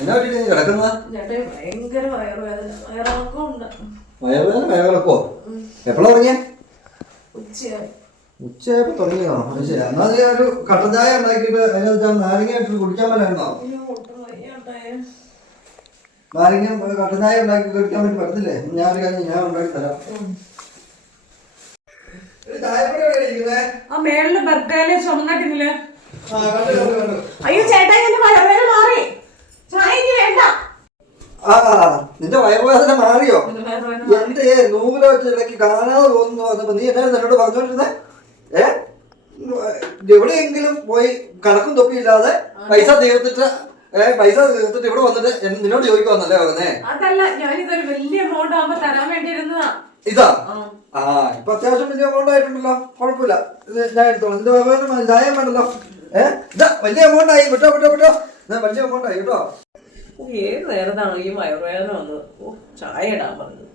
എന്നാ പറ്റി കിടക്കുന്ന? ഭയങ്കര വയറുവേദന, വയറിളക്കമുണ്ട്. വയറുവേദന വയറിളക്കോ? എപ്പോഴാ തുടങ്ങിയ? ഉച്ചയായപ്പോ തുടങ്ങിയോ? ശരി. എന്നാ നീ ഒരു കട്ടൻ ചായ ഉണ്ടാക്കിയിട്ട് അതിനകത്ത് നാരങ്ങ ഇട്ട് കുടിക്കാൻ പറ്റായിരുന്നോ? നാരങ്ങ കട്ടൻ ചായ ഉണ്ടാക്കി കുടിക്കാൻ വേണ്ടി പറ്റത്തില്ലേ? ഞാനൊരു കാര്യം ഞാൻ ഉണ്ടാക്കി തരാം. മേളില് ബർഗറിലെ ചുമന്നിട്ടില്ലേ? അയ്യോ ചേട്ടാ, എന്റെ വയറുവേദന മാറി. ചായ ഇനി വേണ്ട. നിന്റെ വയറുവേദന മാറിയോ? എന്റെ നൂല വെച്ച് ഇടയ്ക്ക് കാണാതെ തോന്നുന്നു. നീ എന്നായിരുന്നു എന്നോട് പറഞ്ഞോണ്ടിരുന്നേ? എവിടെയെങ്കിലും പോയി കണക്കും തൊപ്പിയില്ലാതെ പൈസ തീർത്തിട്ട് ഇവിടെ വന്നിട്ട് നിന്നോട് ചോദിക്കുവാന്നല്ലേ പറഞ്ഞേ? അതല്ല, ഞാനിതൊരു വലിയ എമൗണ്ട് ആകുമ്പോ തരാൻ വേണ്ടിയിരുന്നതാ. ഇതാ ഇപ്പൊ അത്യാവശ്യം വലിയ എമൗണ്ട് ആയിട്ടുണ്ടല്ലോ. കുഴപ്പമില്ല, ഇത് ഞാൻ എടുത്തോളാം. നിന്റെ വയറുവേദന ചായം വേണ്ടല്ലോ. ഇതാ വലിയ എമൗണ്ട് ആയി. വിട്ടോ വലിയ എമൗണ്ട് ആയി കേട്ടോ. ഏത് നേരത്താണോ ഈ വയറുവേദന വന്നത്? ചായ ഇടാൻ പറഞ്ഞു.